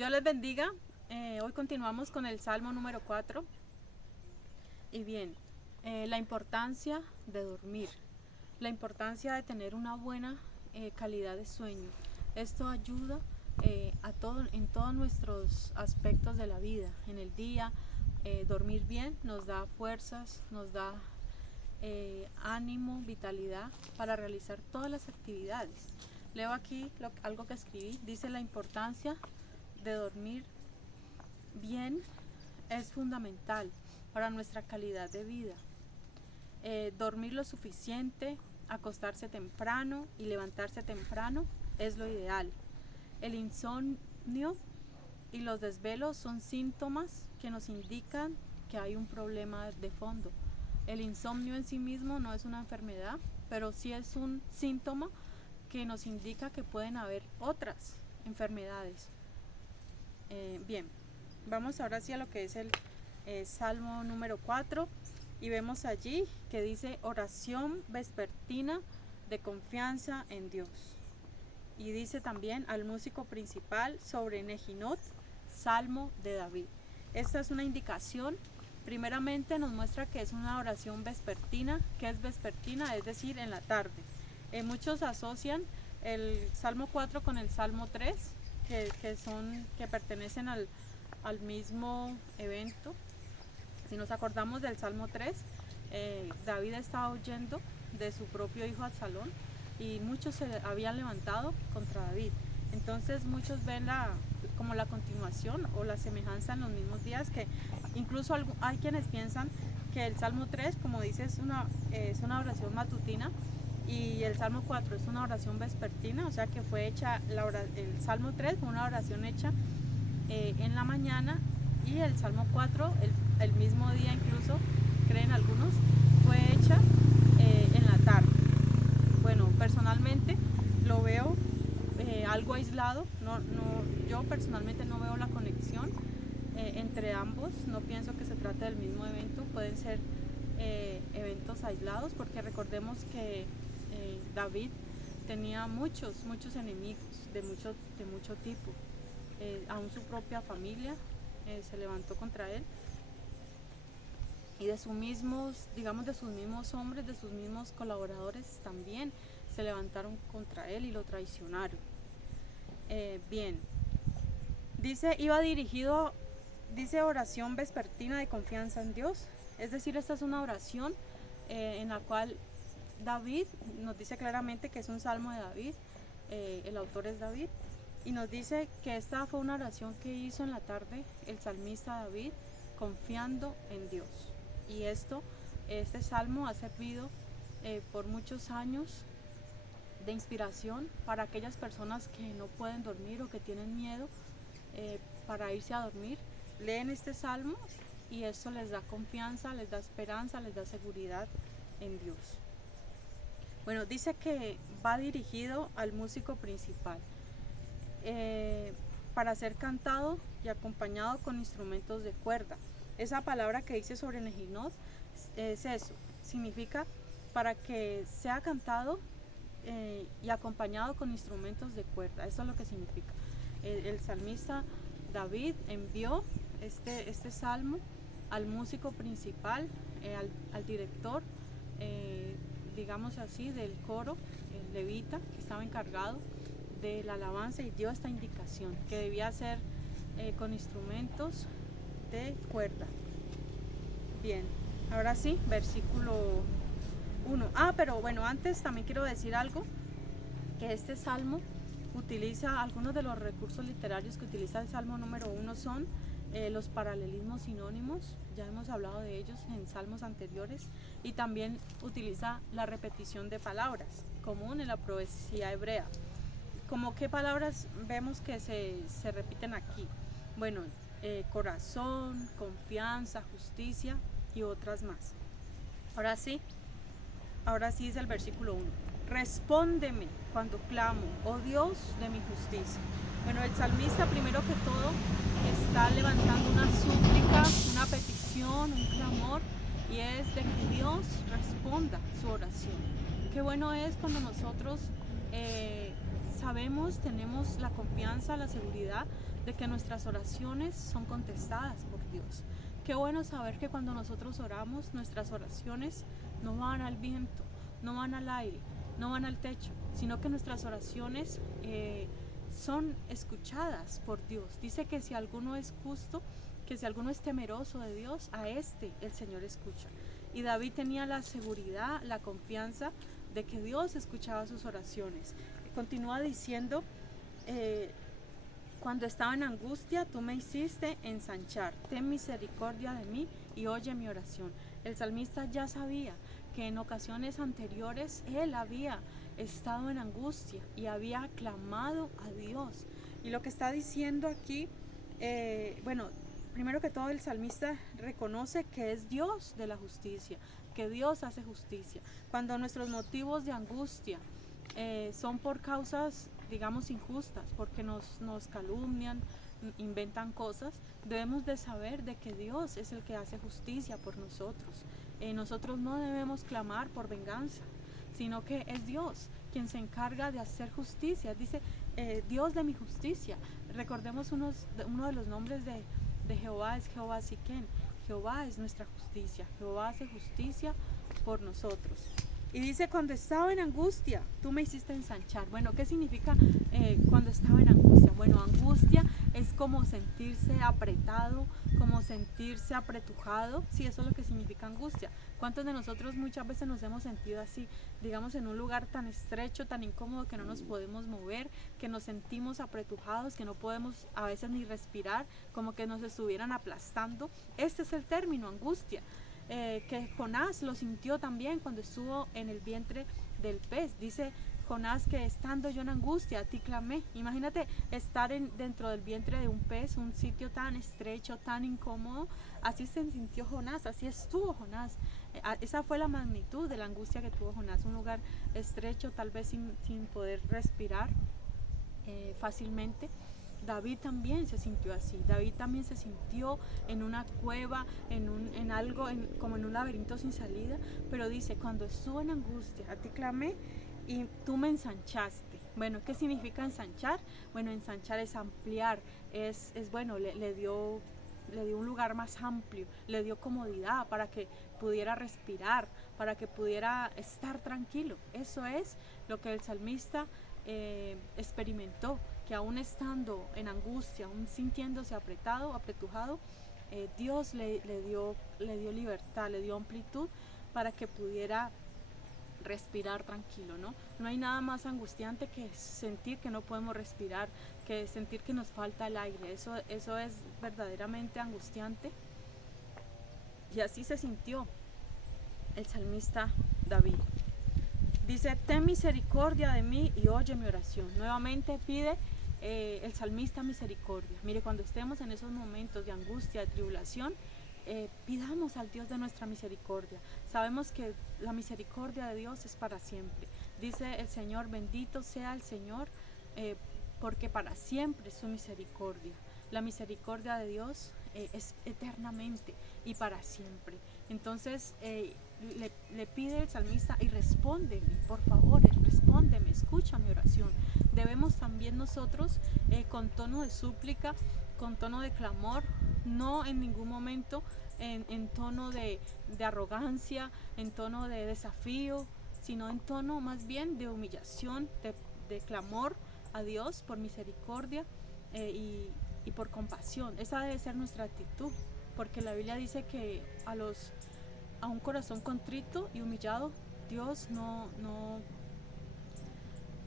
Dios les bendiga. Hoy continuamos con el Salmo número 4. Y bien, la importancia de dormir, la importancia de tener una buena calidad de sueño. Esto ayuda en todos nuestros aspectos de la vida. En el día, dormir bien nos da fuerzas, nos da ánimo, vitalidad para realizar todas las actividades. Leo aquí algo que escribí. Dice: la importancia de dormir bien es fundamental para nuestra calidad de vida. Dormir lo suficiente, acostarse temprano y levantarse temprano es lo ideal. El insomnio y los desvelos son síntomas que nos indican que hay un problema de fondo. El insomnio en sí mismo no es una enfermedad, pero sí es un síntoma que nos indica que pueden haber otras enfermedades. Bien, vamos ahora sí a lo que es el Salmo número 4 y vemos allí que dice: oración vespertina de confianza en Dios. Y dice también: al músico principal sobre Nejinot, Salmo de David. Esta es una indicación. Primeramente nos muestra que es una oración vespertina. ¿Qué es vespertina? Es decir, en la tarde. Muchos asocian el Salmo 4 con el Salmo 3, que pertenecen al mismo evento. Si nos acordamos del Salmo 3, David estaba huyendo de su propio hijo Absalón y muchos se habían levantado contra David. Entonces muchos ven como la continuación o la semejanza en los mismos días, que incluso hay quienes piensan que el Salmo 3, como dice, es una oración matutina, y el Salmo 4 es una oración vespertina, o sea que fue hecha, el Salmo 3 fue una oración hecha en la mañana, y el Salmo 4, el mismo día incluso, creen algunos, fue hecha en la tarde. Bueno, personalmente lo veo algo aislado. Yo personalmente no veo la conexión entre ambos. No pienso que se trate del mismo evento. Pueden ser eventos aislados, porque recordemos que David tenía muchos enemigos de mucho tipo. Aún su propia familia se levantó contra él, y de sus mismos hombres, de sus mismos colaboradores también se levantaron contra él y lo traicionaron. Bien, dice oración vespertina de confianza en Dios. Es decir, esta es una oración en la cual David nos dice claramente que es un salmo de David. El autor es David, y nos dice que esta fue una oración que hizo en la tarde el salmista David, confiando en Dios. Y este salmo ha servido por muchos años de inspiración para aquellas personas que no pueden dormir o que tienen miedo para irse a dormir. Leen este salmo y esto les da confianza, les da esperanza, les da seguridad en Dios. Bueno, dice que va dirigido al músico principal, para ser cantado y acompañado con instrumentos de cuerda. Esa palabra que dice sobre Nejinot es eso, significa para que sea cantado y acompañado con instrumentos de cuerda. Eso es lo que significa. El salmista David envió este salmo al músico principal, al director, digamos así, del coro, el levita, que estaba encargado de la alabanza, y dio esta indicación, que debía ser con instrumentos de cuerda. Bien, ahora sí, versículo 1. Pero bueno, antes también quiero decir algo, que este salmo utiliza algunos de los recursos literarios que utiliza el salmo número 1 son los paralelismos sinónimos. Ya hemos hablado de ellos en salmos anteriores, y también utiliza la repetición de palabras común en la poesía hebrea. ¿Cómo qué palabras vemos que se repiten aquí? Bueno, corazón, confianza, justicia y otras más. Ahora sí dice el versículo 1: respóndeme cuando clamo, oh Dios de mi justicia. Bueno, el salmista primero que todo está levantando una súplica, una petición, un clamor, y es de que Dios responda su oración. Qué bueno es cuando nosotros sabemos, tenemos la confianza, la seguridad de que nuestras oraciones son contestadas por Dios. Qué bueno saber que cuando nosotros oramos, nuestras oraciones no van al viento, no van al aire, no van al techo, sino que nuestras oraciones son escuchadas por Dios. Dice que si alguno es justo, que si alguno es temeroso de Dios, a este el Señor escucha. Y David tenía la seguridad, la confianza de que Dios escuchaba sus oraciones. Continúa diciendo, cuando estaba en angustia, tú me hiciste ensanchar. Ten misericordia de mí y oye mi oración. El salmista ya sabía que en ocasiones anteriores él había estado en angustia y había clamado a Dios. Y lo que está diciendo aquí, primero que todo el salmista reconoce que es Dios de la justicia, que Dios hace justicia. Cuando nuestros motivos de angustia son por causas, digamos, injustas, porque nos calumnian, inventan cosas, debemos de saber de que Dios es el que hace justicia por nosotros. Nosotros no debemos clamar por venganza, sino que es Dios quien se encarga de hacer justicia. Dice, Dios de mi justicia. Recordemos uno de los nombres de Jehová es Jehová Siquén. Jehová es nuestra justicia. Jehová hace justicia por nosotros. Y dice, cuando estaba en angustia, tú me hiciste ensanchar. Bueno, ¿qué significa cuando estaba en angustia? Bueno, angustia es como sentirse apretado, como sentirse apretujado. Sí, eso es lo que significa angustia. ¿Cuántos de nosotros muchas veces nos hemos sentido así? Digamos, en un lugar tan estrecho, tan incómodo, que no nos podemos mover, que nos sentimos apretujados, que no podemos a veces ni respirar, como que nos estuvieran aplastando. Este es el término, angustia. Que Jonás lo sintió también cuando estuvo en el vientre del pez. Dice Jonás que estando yo en angustia, a ti clamé. Imagínate estar dentro del vientre de un pez, un sitio tan estrecho, tan incómodo. Así se sintió Jonás, así estuvo Jonás. Esa fue la magnitud de la angustia que tuvo Jonás. Un lugar estrecho, tal vez sin poder respirar fácilmente. David también se sintió así. David también se sintió en una cueva, en algo, como en un laberinto sin salida. Pero dice, cuando estuve en angustia, a ti clamé y tú me ensanchaste. Bueno, ¿qué significa ensanchar? Bueno, ensanchar es ampliar, es bueno, le dio un lugar más amplio, le dio comodidad para que pudiera respirar, para que pudiera estar tranquilo. Eso es lo que el salmista experimentó, que aún estando en angustia, aún sintiéndose apretujado, Dios le dio libertad, le dio amplitud para que pudiera respirar tranquilo, ¿no? No hay nada más angustiante que sentir que no podemos respirar, que sentir que nos falta el aire. Eso es verdaderamente angustiante. Y así se sintió el salmista David. Dice, ten misericordia de mí y oye mi oración. Nuevamente pide el salmista misericordia. Mire, cuando estemos en esos momentos de angustia, de tribulación, pidamos al Dios de nuestra misericordia. Sabemos que la misericordia de Dios es para siempre. Dice el Señor, bendito sea el Señor, porque para siempre es su misericordia. La misericordia de Dios es eternamente y para siempre. Entonces le pide el salmista y respóndeme, por favor, respóndeme, escucha mi oración. Debemos también nosotros con tono de súplica, con tono de clamor, no en ningún momento en tono de arrogancia, en tono de desafío, sino en tono más bien de humillación, de clamor a Dios por misericordia y por compasión. Esa debe ser nuestra actitud, porque la Biblia dice que a un corazón contrito y humillado, Dios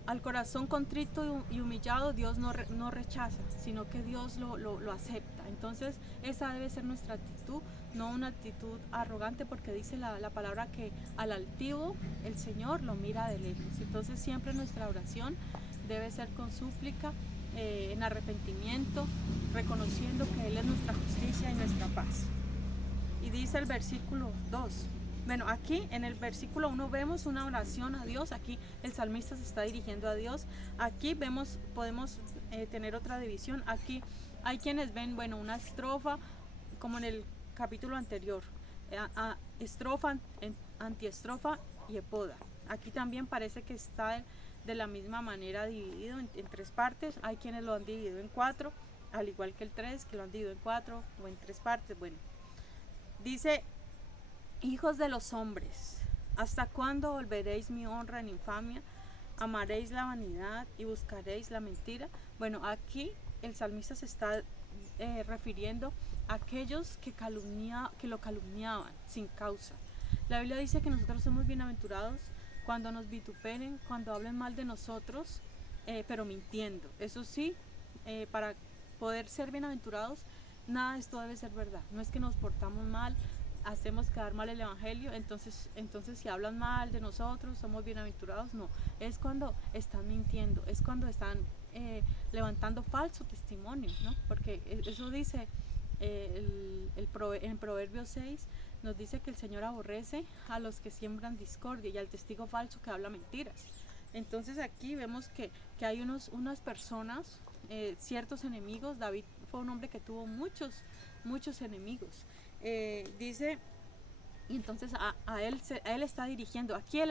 al corazón contrito y humillado Dios no rechaza, sino que Dios lo acepta. Entonces esa debe ser nuestra actitud, no una actitud arrogante, porque dice la palabra que al altivo el Señor lo mira de lejos. Entonces siempre nuestra oración debe ser con súplica, en arrepentimiento, reconociendo que Él es nuestra justicia y nuestra paz. Y dice el versículo 2. Bueno, aquí en el versículo 1 vemos una oración a Dios. Aquí el salmista se está dirigiendo a Dios. Aquí podemos tener otra división. Aquí hay quienes ven, bueno, una estrofa como en el capítulo anterior, estrofa, antiestrofa y epoda. Aquí también parece que está de la misma manera dividido en 3 partes. Hay quienes lo han dividido en 4, al igual que el 3, que lo han dividido en 4 o en 3 partes. Bueno, dice: hijos de los hombres, ¿hasta cuándo volveréis mi honra en infamia? ¿Amaréis la vanidad y buscaréis la mentira? Bueno, aquí el salmista se está refiriendo a aquellos que lo calumniaban sin causa. La Biblia dice que nosotros somos bienaventurados cuando nos vituperen, cuando hablen mal de nosotros, pero mintiendo. Eso sí, para poder ser bienaventurados, nada de esto debe ser verdad. No es que nos portamos mal, hacemos quedar mal el evangelio, entonces si hablan mal de nosotros somos bienaventurados. No, es cuando están mintiendo, es cuando están levantando falso testimonio, ¿no? Porque eso dice en Proverbios 6, nos dice que el Señor aborrece a los que siembran discordia y al testigo falso que habla mentiras. Entonces aquí vemos que hay unas personas, ciertos enemigos. David fue un hombre que tuvo muchos enemigos. Dice, y entonces a él está dirigiendo. Aquí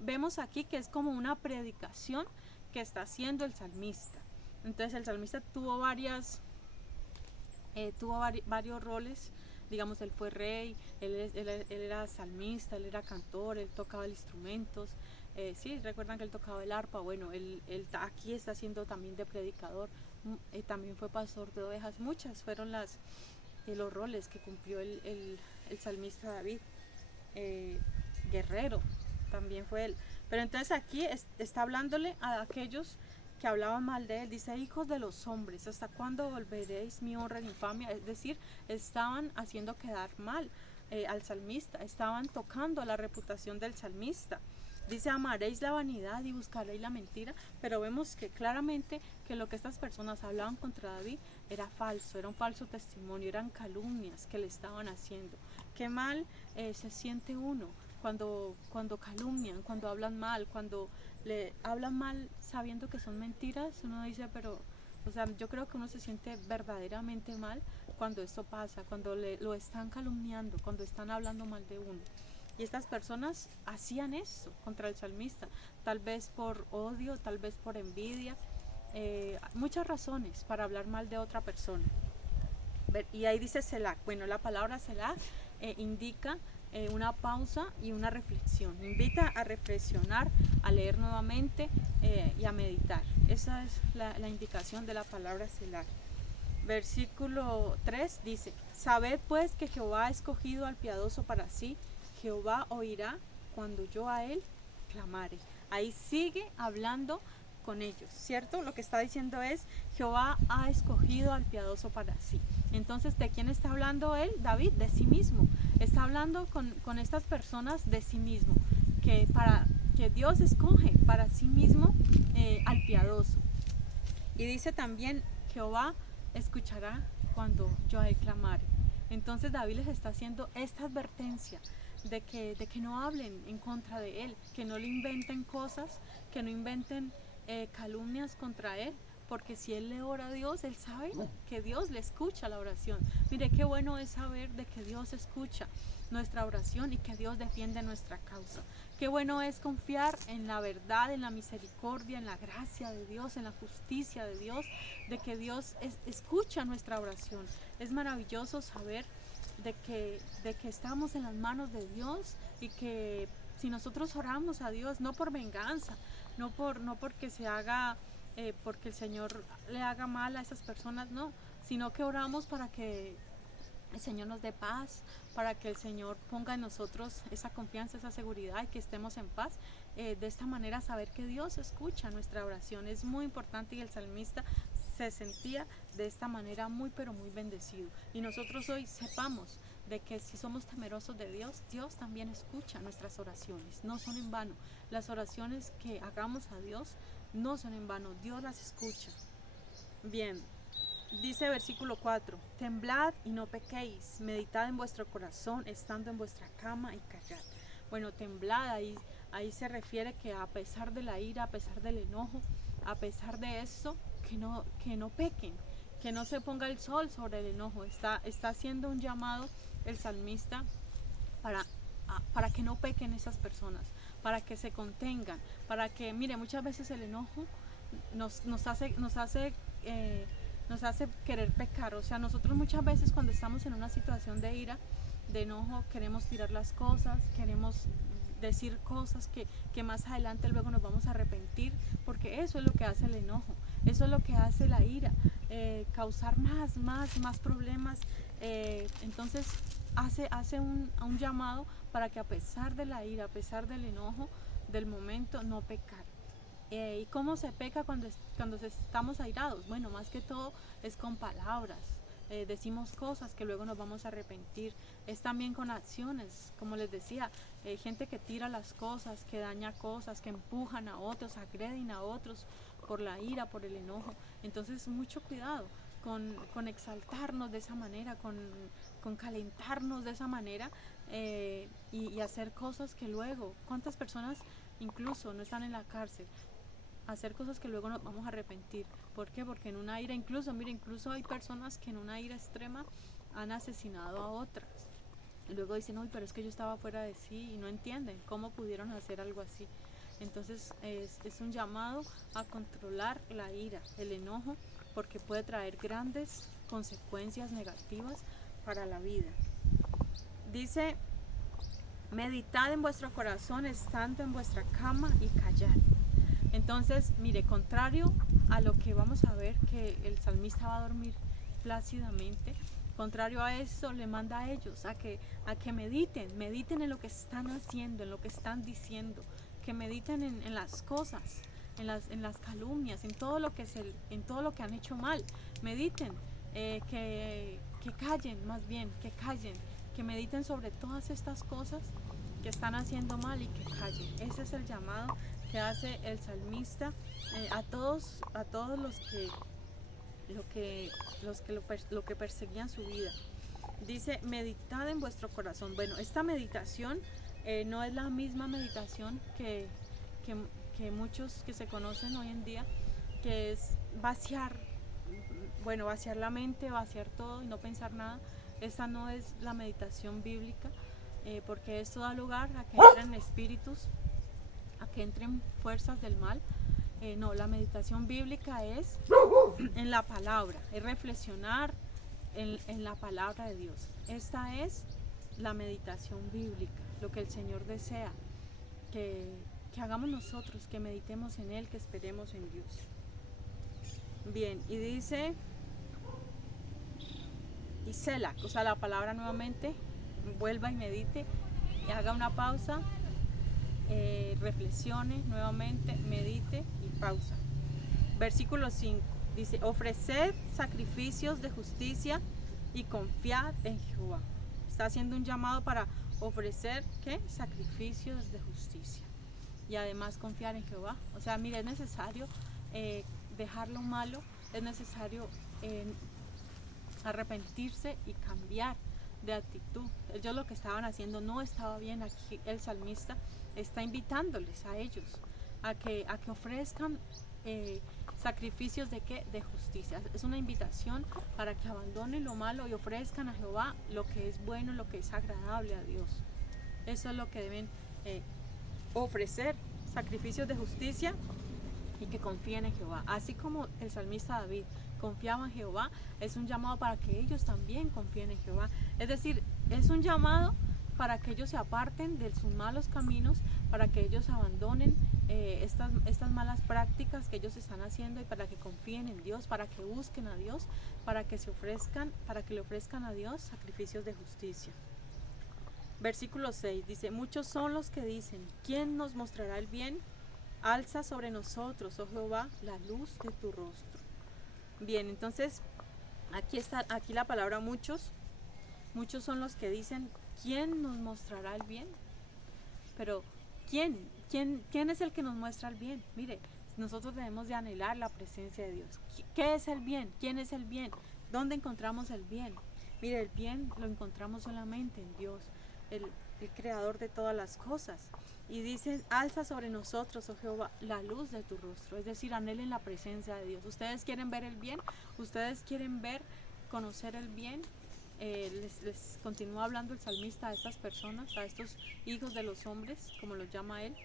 vemos aquí que es como una predicación que está haciendo el salmista. Entonces el salmista tuvo varios roles. Digamos, él fue rey, él era salmista, él era cantor, él tocaba instrumentos. Sí, recuerdan que él tocaba el arpa. Bueno, él aquí está haciendo también de predicador. También fue pastor de ovejas. Muchas fueron los roles que cumplió el salmista David. Guerrero también fue él. Pero entonces aquí está hablándole a aquellos que hablaban mal de él. Dice: hijos de los hombres, ¿hasta cuándo volveréis mi honra en infamia? Es decir, estaban haciendo quedar mal al salmista, estaban tocando la reputación del salmista. Dice: amaréis la vanidad y buscaréis la mentira. Pero vemos que claramente que lo que estas personas hablaban contra David era falso, era un falso testimonio, eran calumnias que le estaban haciendo. Qué mal se siente uno cuando calumnian, cuando hablan mal, cuando le hablan mal sabiendo que son mentiras. Uno dice, pero, o sea, yo creo que uno se siente verdaderamente mal cuando esto pasa, cuando lo están calumniando, cuando están hablando mal de uno. Y estas personas hacían eso contra el salmista, tal vez por odio, tal vez por envidia, muchas razones para hablar mal de otra persona. Y ahí dice Selah. Bueno, la palabra Selah indica una pausa y una reflexión. Invita a reflexionar, a leer nuevamente y a meditar. Esa es la indicación de la palabra Selah. Versículo 3 dice: sabed pues que Jehová ha escogido al piadoso para sí. Jehová oirá cuando yo a él clamare. Ahí sigue hablando con ellos, ¿cierto? Lo que está diciendo es: Jehová ha escogido al piadoso para sí. Entonces, ¿de quién está hablando él? David, de sí mismo. Está hablando con estas personas de sí mismo, que Dios escoge para sí mismo al piadoso. Y dice también: Jehová escuchará cuando yo a él clamare. Entonces David les está haciendo esta advertencia de que no hablen en contra de él, que no le inventen cosas, que no inventen calumnias contra él, porque si él le ora a Dios, él sabe que Dios le escucha la oración. Mire qué bueno es saber de que Dios escucha nuestra oración y que Dios defiende nuestra causa. Qué bueno es confiar en la verdad, en la misericordia, en la gracia de Dios, en la justicia de Dios, de que Dios escucha nuestra oración. Es maravilloso saber de que estamos en las manos de Dios, y que si nosotros oramos a Dios, no por venganza, no porque se haga, porque el Señor le haga mal a esas personas, no, sino que oramos para que el Señor nos dé paz, para que el Señor ponga en nosotros esa confianza, esa seguridad, y que estemos en paz. De esta manera saber que Dios escucha nuestra oración es muy importante, y el salmista se sentía de esta manera muy pero muy bendecido. Y nosotros hoy sepamos de que si somos temerosos de Dios, Dios también escucha nuestras oraciones, no son en vano. Las oraciones que hagamos a Dios no son en vano, Dios las escucha. Bien, dice versículo 4: temblad y no pequéis, meditad en vuestro corazón estando en vuestra cama y callad. Bueno, temblad, ahí se refiere que a pesar de la ira, a pesar del enojo, a pesar de esto, que no pequen, que no se ponga el sol sobre el enojo. Está haciendo un llamado el salmista para que no pequen esas personas, para que se contengan, para que, mire, muchas veces el enojo nos hace querer pecar. O sea, nosotros muchas veces cuando estamos en una situación de ira, de enojo, queremos tirar las cosas, queremos decir cosas que más adelante luego nos vamos a arrepentir, porque eso es lo que hace el enojo, eso es lo que hace la ira, causar más problemas. Entonces hace un llamado para que a pesar de la ira, a pesar del enojo del momento, no pecar. ¿Y cómo se peca cuando estamos airados? Bueno, más que todo es con palabras. Decimos cosas que luego nos vamos a arrepentir. Es también con acciones, como les decía, gente que tira las cosas, que daña cosas, que empujan a otros, agreden a otros por la ira, por el enojo. Entonces mucho cuidado con exaltarnos de esa manera, con calentarnos de esa manera, y hacer cosas que luego, ¿cuántas personas incluso no están en la cárcel? Hacer cosas que luego nos vamos a arrepentir. ¿Por qué? Porque en una ira, incluso hay personas que en una ira extrema han asesinado a otras. Y luego dicen, uy, pero es que yo estaba fuera de sí, y no entienden cómo pudieron hacer algo así. Entonces es un llamado a controlar la ira, el enojo, porque puede traer grandes consecuencias negativas para la vida. Dice, meditad en vuestro corazón estando en vuestra cama y callad. Entonces, mire, contrario a lo que vamos a ver, que el salmista va a dormir plácidamente, contrario a eso, le manda a ellos a que mediten en lo que están haciendo, en lo que están diciendo, que mediten en las cosas, en las calumnias, en todo lo que han hecho mal. Mediten, que callen, más bien, que mediten sobre todas estas cosas que están haciendo mal y que callen. Ese es el llamado que hace el salmista a todos los que perseguían su vida. Dice, meditad en vuestro corazón. Bueno, esta meditación no es la misma meditación que muchos que se conocen hoy en día, que es vaciar la mente, vaciar todo y no pensar nada. Esta no es la meditación bíblica, porque esto da lugar a que entren espíritus, a que entren fuerzas del mal. No, la meditación bíblica es en la palabra, es reflexionar en la palabra de Dios. Esta es la meditación bíblica, lo que el Señor desea que hagamos nosotros, que meditemos en Él, que esperemos en Dios. Bien, y dice, y Selah, o sea, la palabra nuevamente, vuelva y medite, y haga una pausa, reflexione nuevamente, medite y pausa. Versículo 5 dice, ofreced sacrificios de justicia y confiad en Jehová. Está haciendo un llamado para ofrecer, ¿qué? Sacrificios de justicia y además confiar en Jehová. O sea, mire, es necesario dejar lo malo, es necesario arrepentirse y cambiar de actitud. Ellos lo que estaban haciendo no estaba bien. Aquí el salmista está invitándoles a ellos a que ofrezcan sacrificios de ¿qué? De justicia. Es una invitación para que abandonen lo malo y ofrezcan a Jehová lo que es bueno, lo que es agradable a Dios. Eso es lo que deben ofrecer, sacrificios de justicia y que confíen en Jehová. Así como el salmista David confiaba en Jehová, es un llamado para que ellos también confíen en Jehová. Es decir, es un llamado para que ellos se aparten de sus malos caminos, para que ellos abandonen estas malas prácticas que ellos están haciendo y para que confíen en Dios, para que busquen a Dios, para que le ofrezcan a Dios sacrificios de justicia. Versículo 6 dice, muchos son los que dicen, ¿quién nos mostrará el bien? Alza sobre nosotros, oh Jehová, la luz de tu rostro. Bien, entonces aquí la palabra muchos son los que dicen, ¿quién nos mostrará el bien? Pero ¿quién es el que nos muestra el bien? Mire, nosotros debemos de anhelar la presencia de Dios. ¿Qué es el bien? ¿Quién es el bien? ¿Dónde encontramos el bien? Mire, el bien lo encontramos solamente en Dios, el creador de todas las cosas. Y dicen, alza sobre nosotros, oh Jehová, la luz de tu rostro. Es decir, anhelen la presencia de Dios. ¿Ustedes quieren ver el bien? ¿Ustedes quieren conocer el bien? Les continúa hablando el salmista a estas personas, a estos hijos de los hombres, como los llama él.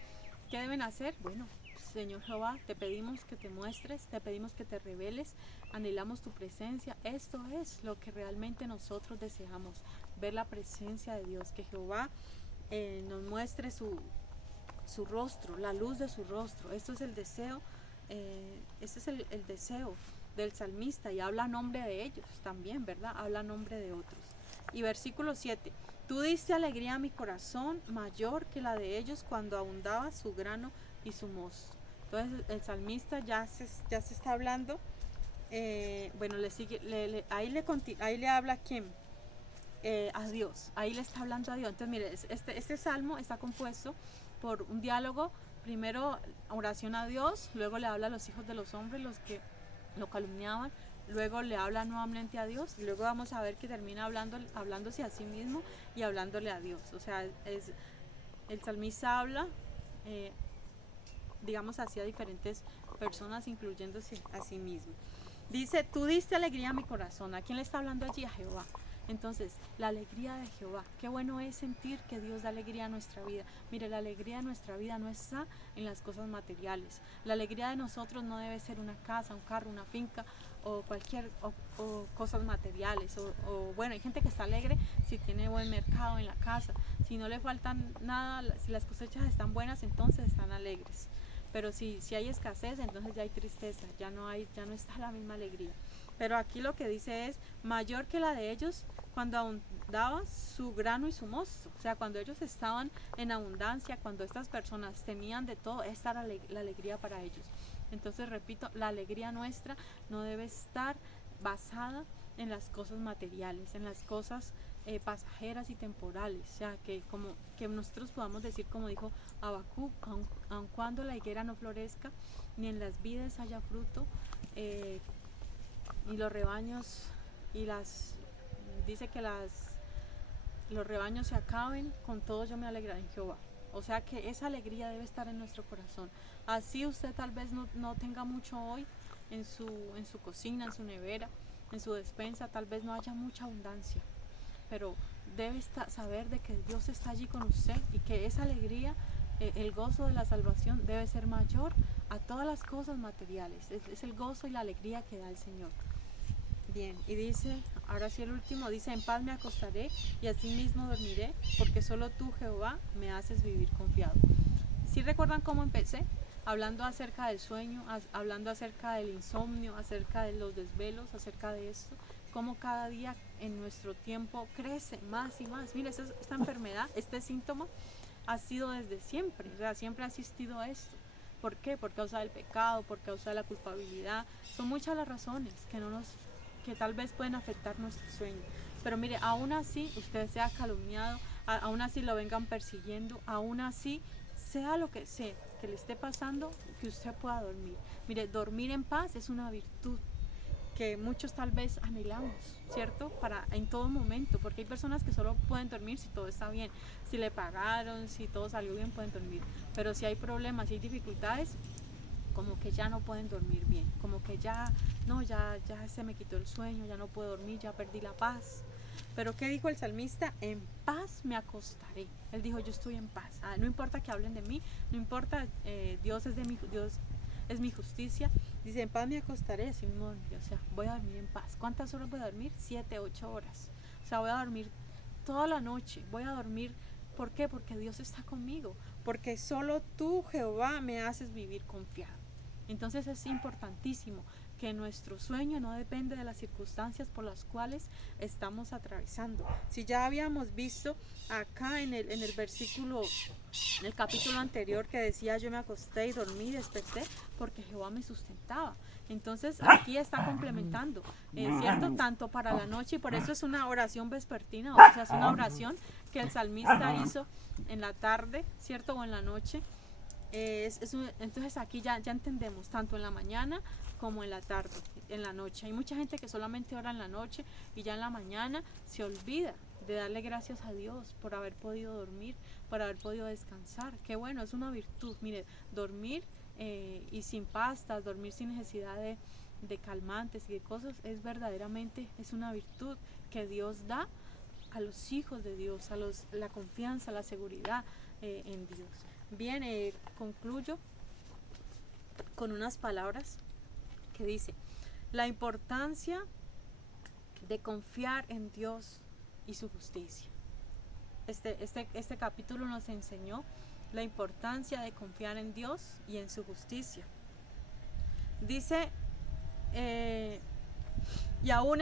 ¿Qué deben hacer? Bueno, Señor Jehová, te pedimos que te muestres, te pedimos que te reveles, anhelamos tu presencia. Esto es lo que realmente nosotros deseamos, ver la presencia de Dios, que Jehová nos muestre su rostro, la luz de su rostro. Esto es el deseo, este es el deseo del salmista, y habla a nombre de ellos también, ¿verdad? Habla a nombre de otros. Y versículo 7, tú diste alegría a mi corazón, mayor que la de ellos cuando abundaba su grano y su mosto. Entonces el salmista ya se está hablando, bueno, le sigue, ahí le habla a quién, a Dios, ahí le está hablando a Dios. Entonces mire, este salmo está compuesto por un diálogo, primero oración a Dios, luego le habla a los hijos de los hombres, los que lo calumniaban, luego le habla nuevamente a Dios, y luego vamos a ver que termina hablándose a sí mismo y hablándole a Dios. O sea, el salmista habla, digamos así, a diferentes personas, incluyéndose a sí mismo. Dice, tú diste alegría a mi corazón. ¿A quién le está hablando allí? A Jehová. Entonces, la alegría de Jehová. Qué bueno es sentir que Dios da alegría a nuestra vida. Mire, la alegría de nuestra vida no está en las cosas materiales. La alegría de nosotros no debe ser una casa, un carro, una finca o o cosas materiales. O bueno, hay gente que está alegre si tiene buen mercado en la casa. Si no le faltan nada, si las cosechas están buenas, entonces están alegres. Pero si hay escasez, entonces ya hay tristeza, ya no está la misma alegría. Pero aquí lo que dice es, mayor que la de ellos cuando abundaba su grano y su mosto. O sea, cuando ellos estaban en abundancia, cuando estas personas tenían de todo, esta era la alegría para ellos. Entonces, repito, la alegría nuestra no debe estar basada en las cosas materiales, en las cosas pasajeras y temporales. O sea, que nosotros podamos decir, como dijo Habacuc, aun cuando la higuera no florezca, ni en las vides haya fruto, y los rebaños dice que los rebaños se acaben, con todo yo me alegraré en Jehová. O sea que esa alegría debe estar en nuestro corazón. Así usted tal vez no tenga mucho hoy en su cocina, en su nevera, en su despensa, tal vez no haya mucha abundancia, pero debe saber de que Dios está allí con usted, y que esa alegría, el gozo de la salvación debe ser mayor a todas las cosas materiales. Es el gozo y la alegría que da el Señor. Bien, y dice, ahora sí el último, dice, en paz me acostaré y asimismo dormiré, porque solo tú, Jehová, me haces vivir confiado. ¿Sí recuerdan cómo empecé? Hablando acerca del sueño, hablando acerca del insomnio, acerca de los desvelos, acerca de esto, cómo cada día en nuestro tiempo crece más y más. Mire, esta enfermedad, este síntoma ha sido desde siempre, o sea, siempre ha existido esto. ¿Por qué? Por causa del pecado, por causa de la culpabilidad. Son muchas las razones que tal vez pueden afectar nuestro sueño. Pero mire, aún así usted sea calumniado, aún así lo vengan persiguiendo, aún así sea lo que sea que le esté pasando, que usted pueda dormir. Mire, dormir en paz es una virtud que muchos tal vez anhelamos, ¿cierto? En todo momento, porque hay personas que solo pueden dormir si todo está bien, si le pagaron, si todo salió bien, pueden dormir. Pero si hay problemas, si hay dificultades, como que ya no pueden dormir bien, como que ya se me quitó el sueño, ya no puedo dormir, ya perdí la paz. Pero ¿qué dijo el salmista? En paz me acostaré. Él dijo, yo estoy en paz. No importa que hablen de mí, no importa, Dios es mi justicia. Dice, en paz me acostaré, así mismo dormiré. O sea, voy a dormir en paz. ¿Cuántas horas voy a dormir? 7, 8 horas. O sea, voy a dormir toda la noche, voy a dormir. ¿Por qué? Porque Dios está conmigo, porque solo tú, Jehová, me haces vivir confiado. Entonces es importantísimo que nuestro sueño no depende de las circunstancias por las cuales estamos atravesando. Si ya habíamos visto acá en el versículo, en el capítulo anterior, que decía, yo me acosté y dormí y desperté porque Jehová me sustentaba. Entonces aquí está complementando, ¿cierto? Tanto para la noche, y por eso es una oración vespertina, o sea, es una oración que el salmista hizo en la tarde, ¿cierto? O en la noche. Entonces aquí ya entendemos, tanto en la mañana como en la tarde, en la noche. Hay mucha gente que solamente ora en la noche y ya en la mañana se olvida de darle gracias a Dios por haber podido dormir, por haber podido descansar. Qué bueno, es una virtud. Mire, dormir y sin pastas, dormir sin necesidad de calmantes y de cosas, es una virtud que Dios da a los hijos de Dios, la confianza, la seguridad en Dios. Bien, concluyo con unas palabras que dice: la importancia de confiar en Dios y su justicia. Este capítulo nos enseñó la importancia de confiar en Dios y en su justicia. Dice, y aún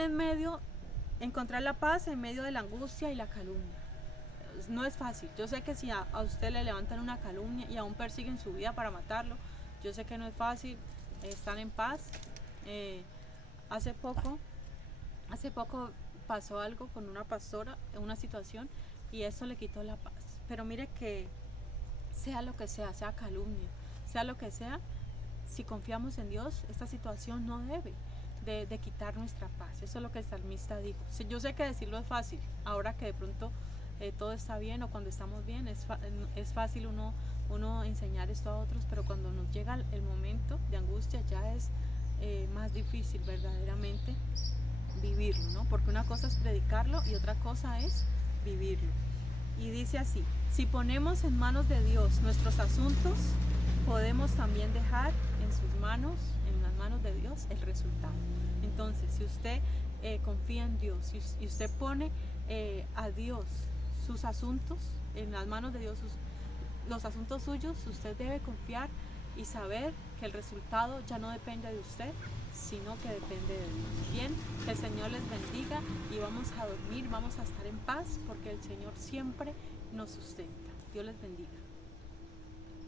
encontrar la paz en medio de la angustia y la calumnia. No es fácil. Yo sé que si a usted le levantan una calumnia y aún persiguen su vida para matarlo, yo sé que no es fácil estar en paz. Hace poco pasó algo con una pastora, una situación, y eso le quitó la paz. Pero mire que sea lo que sea calumnia, sea lo que sea, si confiamos en Dios, esta situación no debe de quitar nuestra paz. Eso es lo que el salmista dijo. Yo sé que decirlo es fácil, ahora que de pronto todo está bien, o cuando estamos bien, es fácil uno enseñar esto a otros, pero cuando nos llega el momento de angustia ya es más difícil verdaderamente vivirlo, ¿no? Porque una cosa es predicarlo y otra cosa es vivirlo. Y dice así: si ponemos en manos de Dios nuestros asuntos, podemos también dejar en sus manos, en las manos de Dios, el resultado. Entonces, si usted confía en Dios y usted pone a Dios sus asuntos, en las manos de Dios los asuntos suyos, usted debe confiar y saber que el resultado ya no depende de usted, sino que depende de Dios. Bien, que el Señor les bendiga y vamos a dormir, vamos a estar en paz, porque el Señor siempre nos sustenta. Dios les bendiga.